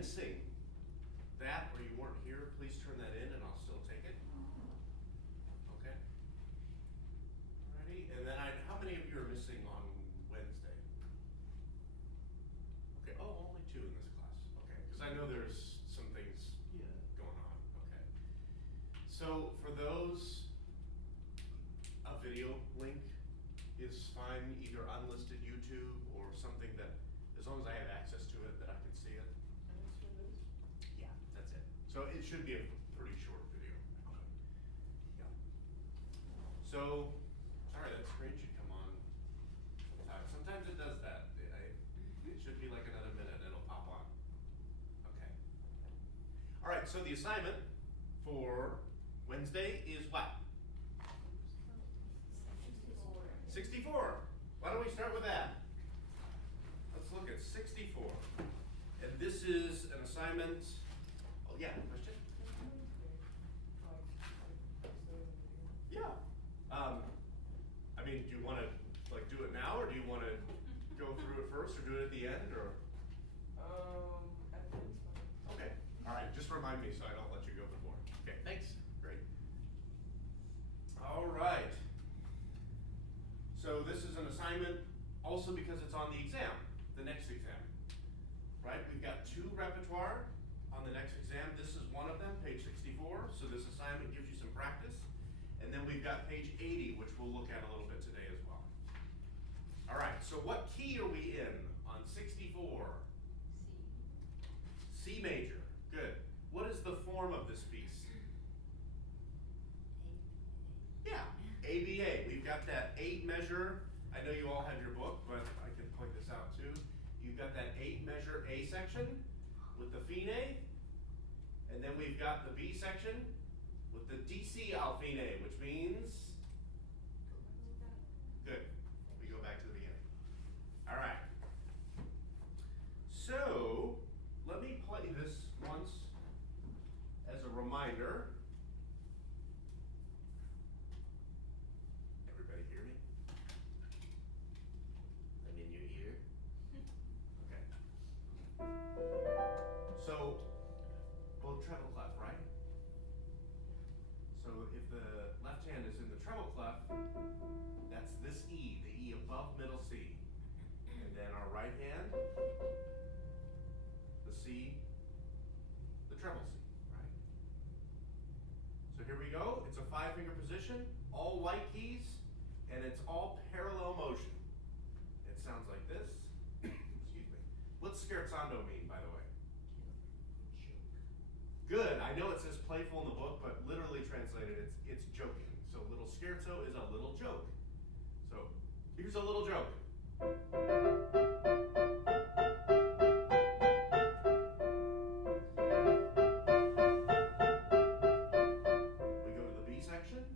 missing that or you weren't here, please turn that in and I'll still take it. Okay. Alrighty, and then how many of you are missing on Wednesday? Okay, oh, only 2 in this class. Okay, because I know there's some things going on. Okay. So for those, a video link is fine, either unlisted YouTube or something that, as long as I have access to it, that I can see it. Yeah, that's it. So it should be a pretty short video, actually. Yeah. So, all right, that screen should come on. Sometimes it does that. It should be like another minute and it'll pop on. Okay. All right, so the assignment for Wednesday is what? 64. Why don't we start with that? Let's look at 64. And this is an assignment. Oh, yeah, question? Yeah. I mean, do you want to like do it now, or do you want to go through it first, or do it at the end, or? At the end. Okay. All right. Just remind me so I don't let you go before. Okay. Thanks. Great. All right. So this is an assignment also because it's on the exam, the next exam. Right? We've got 2 repertoire on the next exam. This is one of them, page 64. So this assignment gives you some practice. And then we've got page 80, which we'll look at a little bit today as well. All right, so what key are we in on 64? C. C major. Good. What is the form of this piece? Yeah, ABA. We've got that 8 measure. I know you all have your book, but I can point this out too. You've got that 8 measure A section with the fine, and then we've got the B section with the DC alfine, which means, good, we go back to the beginning. All right. So, let me play this once as a reminder. Everybody hear me? I'm in your ear. Okay. So, both treble clef, right? So if the left hand is in the treble clef, that's this E, the E above middle C. And then our right hand, the C, the treble C, right? So here we go. It's a 5-finger position, all white keys, and it's all parallel motion. It sounds like this. Excuse me. What's scherzando mean, by the way? Good. I know it says playful in the book, but literally translated, it's joking. So little scherzo is a little joke. So here's a little joke. We go to the B section.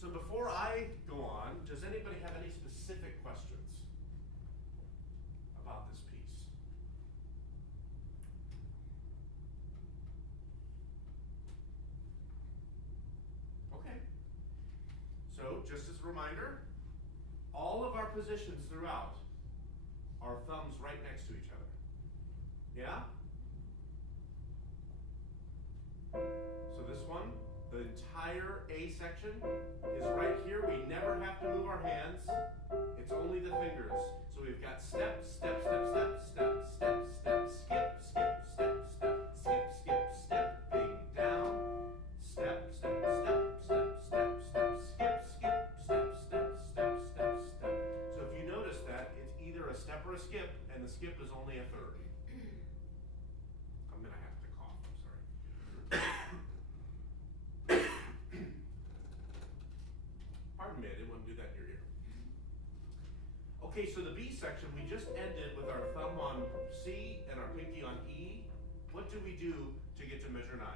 So before I go on, does anybody have any specific questions about this piece? Okay. So just as a reminder, all of our positions throughout are thumbs right next to each other. Yeah? So this one, the entire A section is right here. We never have to move our hands. It's only the fingers. So we've got step, step, step, step, step, step, step, skip, skip, step, step, skip, skip, stepping down, step, step, step, step, step, step, skip, skip, step, step, step, step, step. So if you notice that, it's either a step or a skip, and the skip is only a third. I'm gonna have to cough, I'm sorry. Pardon me, I didn't want to do that in your ear. Okay, so the B section, we just ended with our thumb on C and our pinky on E. What do we do to get to measure 9?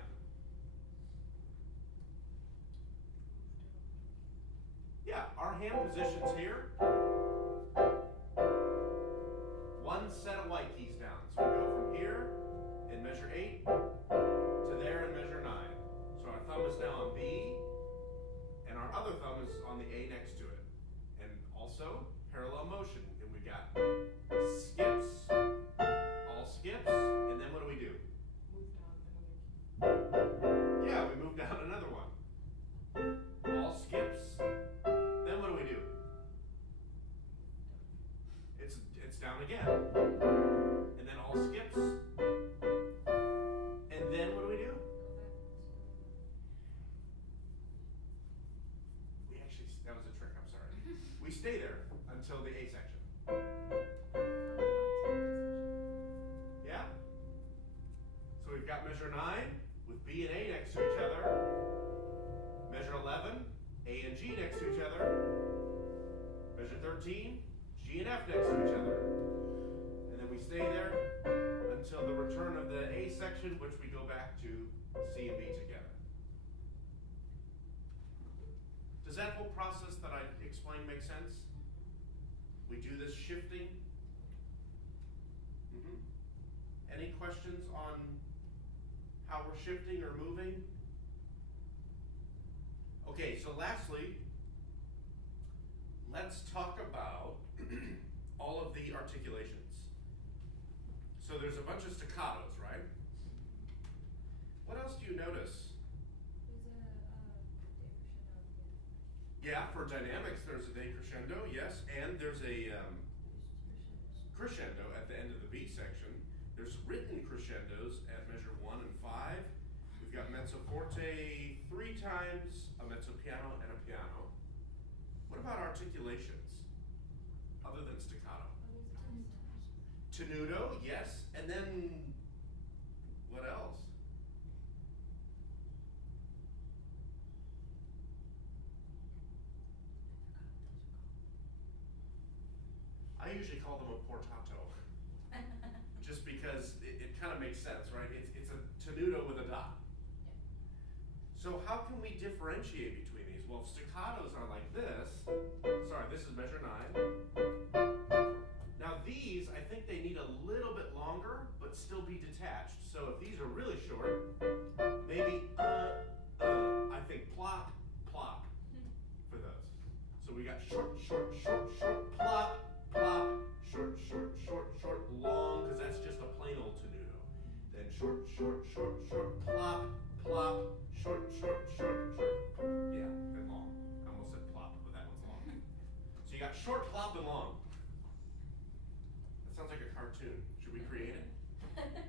hand positions here. One set of white keys down. So we go from here and measure 8 to there and measure 9. So our thumb is now on B, and our other thumb is on the A next to it. And also parallel motion. And we got skips, all skips, and then what do we do? Move down another key. Yeah, we move down another one. All skips. Then what do we do? It's down again. And then all skips. And then what do we do? We actually, that was a trick, I'm sorry. We stay there until the A section. Yeah? So we've got measure 9 with B and A next to each other. Measure 11, A and G next to each other. Measure 13, G and F next to each other. And then we stay there until the return of the A section, which we go back to C and B together. Does that whole process that I explained make sense? We do this shifting. Any questions on how we're shifting or moving? Okay, so lastly, let's talk about all of the articulations. So there's a bunch of staccatos, right? What else do you notice? Yeah, for dynamics, there's a decrescendo, yes, and there's a crescendo at the end of the B section. There's written crescendos at measure 1 and 5. We've got mezzo forte 3 times, a mezzo piano, and a piano. What about articulations, other than staccato? Tenuto, yes, and then what else? I usually call them a portato, just because it kind of makes sense, right? It's a tenuto with a dot. So how can we differentiate between these? Well, staccatos are like this. Sorry, this is measure 9. Now these, I think they need a little bit longer, but still be detached. So if these are really short, maybe I think plop, plop for those. So we got short, short, short, short, plop, plop, short, short, short, short, long, because that's just a plain old tenuto. Then short, short, short, short, plop, plop, short, short, short, short. Yeah, and long. I almost said plop, but that one's long. So you got short, plop, and long. That sounds like a cartoon. Should we create it? Okay.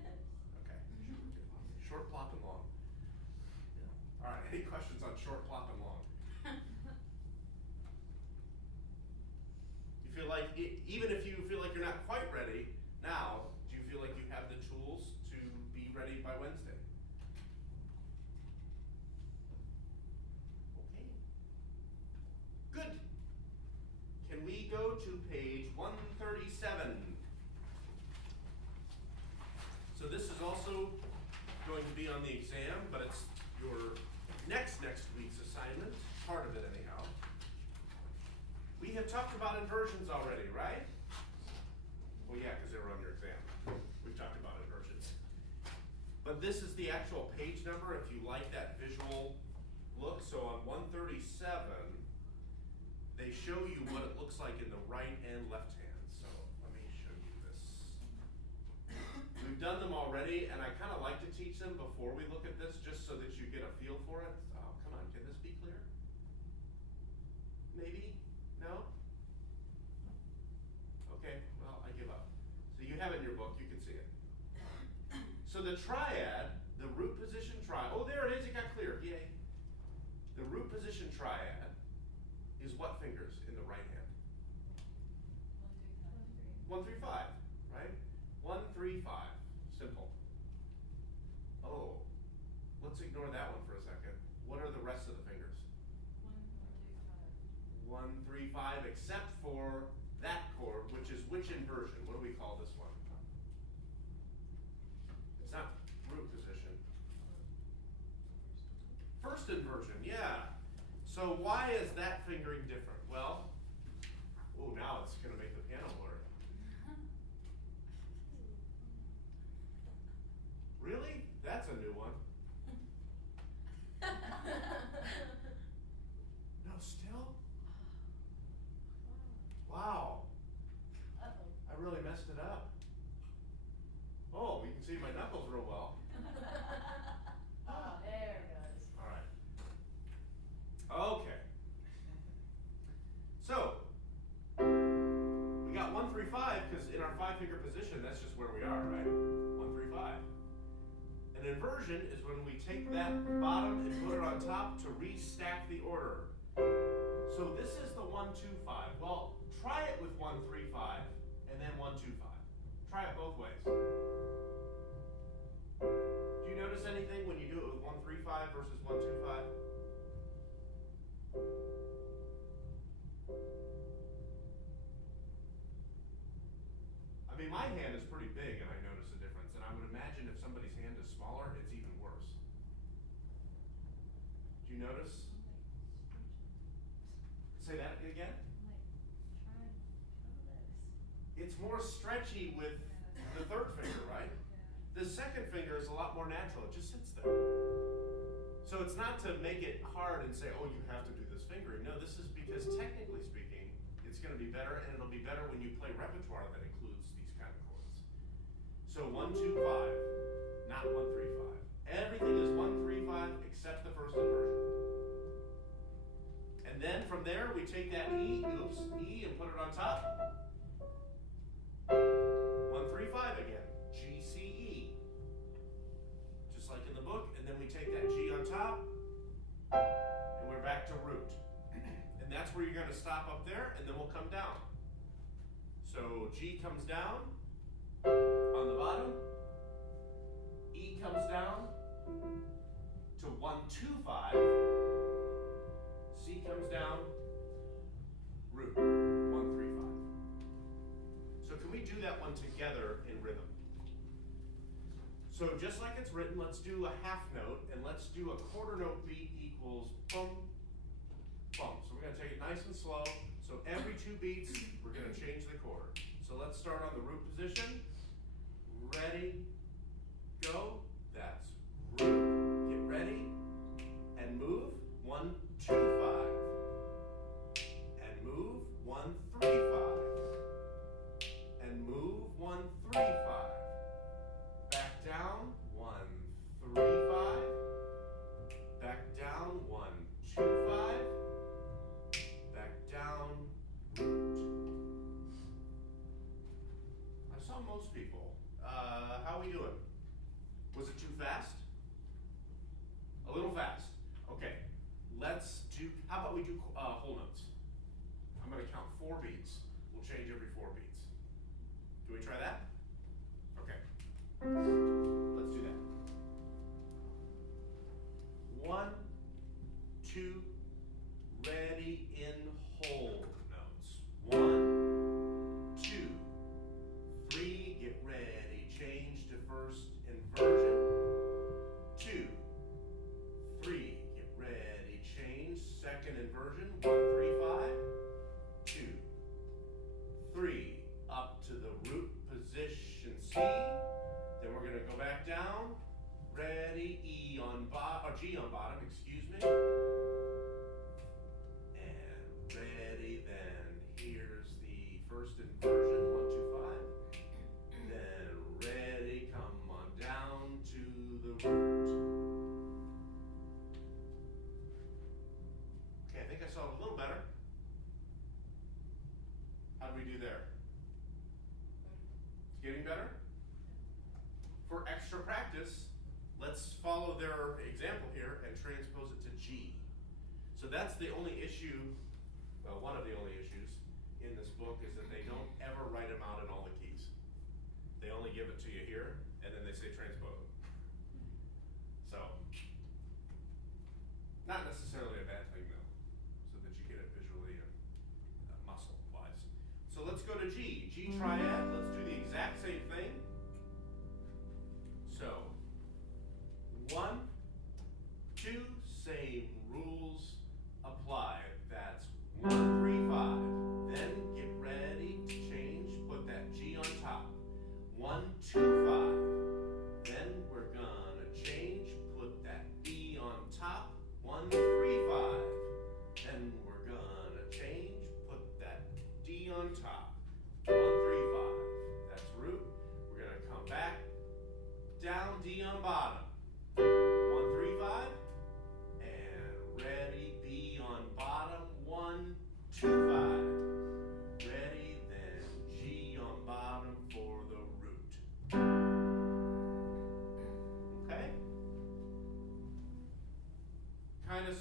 Short, plop, and long. Yeah. All right, any questions on short, plop, and long? You feel like, even if you feel like you're not quite ready now, do you feel like you have the tools to be ready by Wednesday? Okay. Good. Can we go to page 137? So this is also going to be on the exam, but it's your next week's assignment, part of it anyhow. We have talked about inversions already, right? Well, yeah, because they were on your exam. We've talked about inversions. But this is the actual page number if you like that visual look. So on 137, they show you what it looks like in the right and left hand. So let me show you this. We've done them already, and I kind of like to teach them before we look at this, just so that you get a feel for it. Oh, come on, can this be clear? Maybe? No? Okay, well, I give up. So you have it in your book, you can see it. So the triad, the root position triad, oh, there it is, it got clear, yay. The root position triad is what fingers in the right hand? 1, 3, 5, right? 1, 3, 5, simple. Oh, let's ignore that one for a second. What are the rest of the fingers? 1, 3, 5, except for that chord, which is which inversion? What do we call this one? It's not root position. First inversion, yeah. So why is that fingering different? Well, now, it's gonna make the piano blurry. Really? That's a new one. No, still? Wow. Uh-oh. I really messed it up. Oh, you can see my knuckles real well. There it goes. All right. Okay. So, we got 1, 3, 5, because in our 5-finger position, that's just where we are, right? 1, 3, 5. An inversion is when we take that bottom and put it on top to restack the order. So this is the 1, 2, 5. Well, try it with 1, 3, 5, and then 1, 2, 5. Try it both ways. Do you notice anything when you do it with 1, 3, 5 versus 1, 2, 5? I mean, my hand is pretty big and I notice a difference, and I would imagine if somebody's hand is smaller, it's even worse. Do you notice? Say that again? It's more stretchy with the 3rd finger, right? The 2nd finger is a lot more natural. It just sits there. So it's not to make it hard and say, oh, you have to do this fingering. No, this is because technically speaking, it's going to be better, and it'll be better when you play repertoire that includes these kind of chords. So 1, 2, 5, not 1, 3, 5. Everything is 1, 3, 5 except the first inversion. And then from there, we take that E, E, and put it on top. 1, 3, 5 again. G, C, E. Just like in the book. And then we take that G on top. And we're back to root. And that's where you're going to stop up there. And then we'll come down. So G comes down on the bottom. E comes down to 1, 2, 5. C comes down. Root. 1, 3, 5. So can we do that one together in rhythm? So just like it's written, let's do a half note, and let's do a quarter note beat equals bum, bum. So we're going to take it nice and slow. So every 2 beats, we're going to change the chord. So let's start on the root position. Ready, go. That's root. Get ready, and move. 1, 2, 5. And move. 1, 3, 5. And move. 1, 3, 5. Back down. 1, 3, 5. Back down. 1, 2, 5. Back down. Root. I saw most people. How are we doing? Was it too fast? A little fast. Okay. Let's do. How about we do whole notes? I'm going to count 4 beats. We'll change every 4 beats. Do we try that? Okay. Let's do that. 1, 2, ready, in, hold notes. 1, 2, 3, get ready, change to first inversion. 2, 3, get ready, change, second inversion. 1, 3, 5. 2, 3, up to the root position C. Then we're going to go back down. Ready, E on bottom, or G on bottom, excuse me. And ready, then here's the first inversion, 1, 2, 5. Then ready, come on down to the root. Okay, I think I saw it a little better. How do we do there? It's getting better? For extra practice, let's follow their example here and transpose it to G. So that's the only issue, well, one of the only issues in this book is that they don't ever write them out in all the keys. They only give it to you here, and then they say transpose it. So, not necessarily a bad thing though, so that you get it visually and muscle-wise. So let's go to G. G triad, let's do the exact same thing. So, 1, 2, same rules apply. That's 1, 3, 5. Then get ready.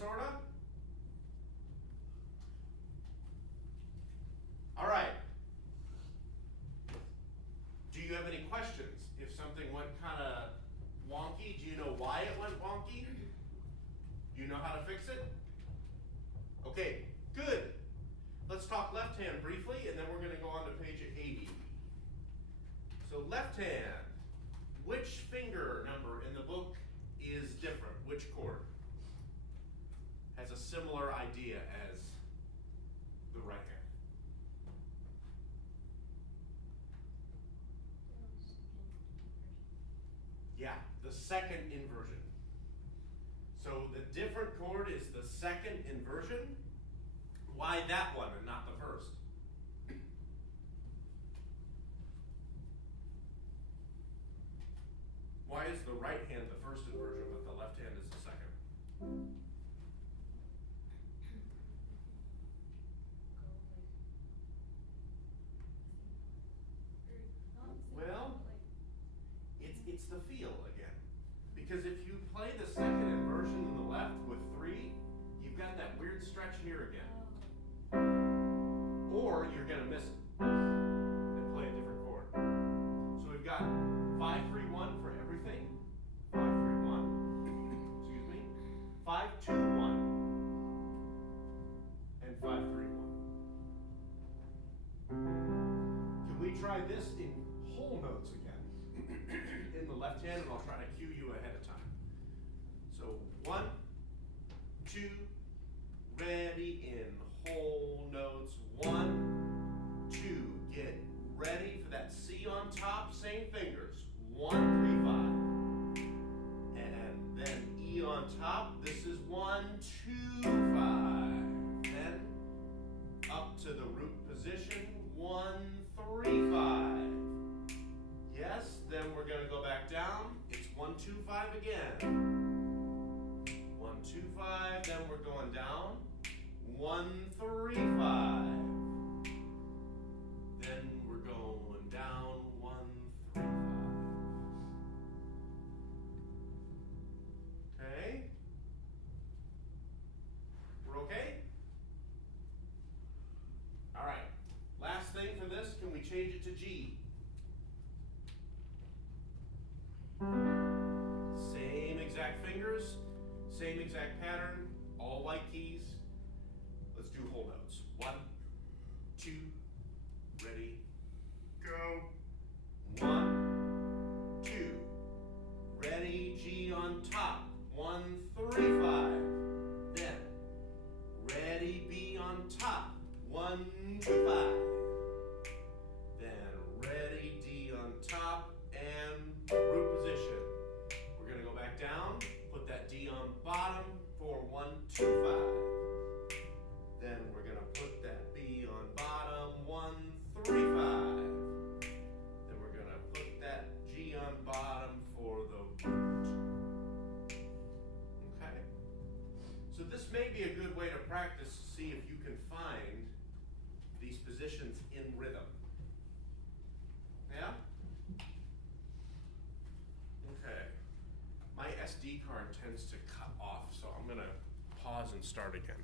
sorta? All right. Do you have any questions? If something went kind of wonky, do you know why it went wonky? Do you know how to fix it? Okay, good. Let's talk left hand briefly, and then we're going to go on to page 80. So left hand, which finger number in the book is different? Which chord? Has a similar idea as the right hand. Yeah, the second inversion. So the different chord is the second inversion. Why that one and not the first? Why is the right hand the first inversion, but the left hand is the second? Well, it's the feel again. Because if you play the second inversion in the left with 3, you've got that weird stretch here again. Or you're going to miss it and play a different chord. So we've got 5-3-1 for everything. 5-3-1. Excuse me. 5-2-1 and 5-3-1. Can we try this in whole notes again? In the left hand, and I'll try to cue you ahead of time. So 1, 2, ready in whole notes. 1, 2, get ready for that C on top, same fingers. 1, 3, 5. And then E on top, this is 1, 2, 5. Then up to the root position, 1, 3, 5. Yes, then we're going to go back down. It's 1, 2, 5 again. 1, 2, 5. Then we're going down. 1, 3, 5. Then we're going down. 1, 3, 5. Okay? We're okay? All right. Last thing for this, can we change it to G? Same exact fingers, same exact pattern, all white keys. Let's do whole notes. 1, 2, ready, go. 1, 2, ready, G on top. 1, 3, 5. Then, ready, B on top. 1, 2, 5. Then, ready, D on top, and root position. We're going to go back down, put that D on bottom for 1, 2, 5. Then we're going to put that B on bottom, 1, 3, 5. Then we're going to put that G on bottom for the root. Okay? So this may be a good way to practice to see if you can find these positions in rhythm. Yeah? Okay. My SD card tends to cut off, so I'm going to pause and start again.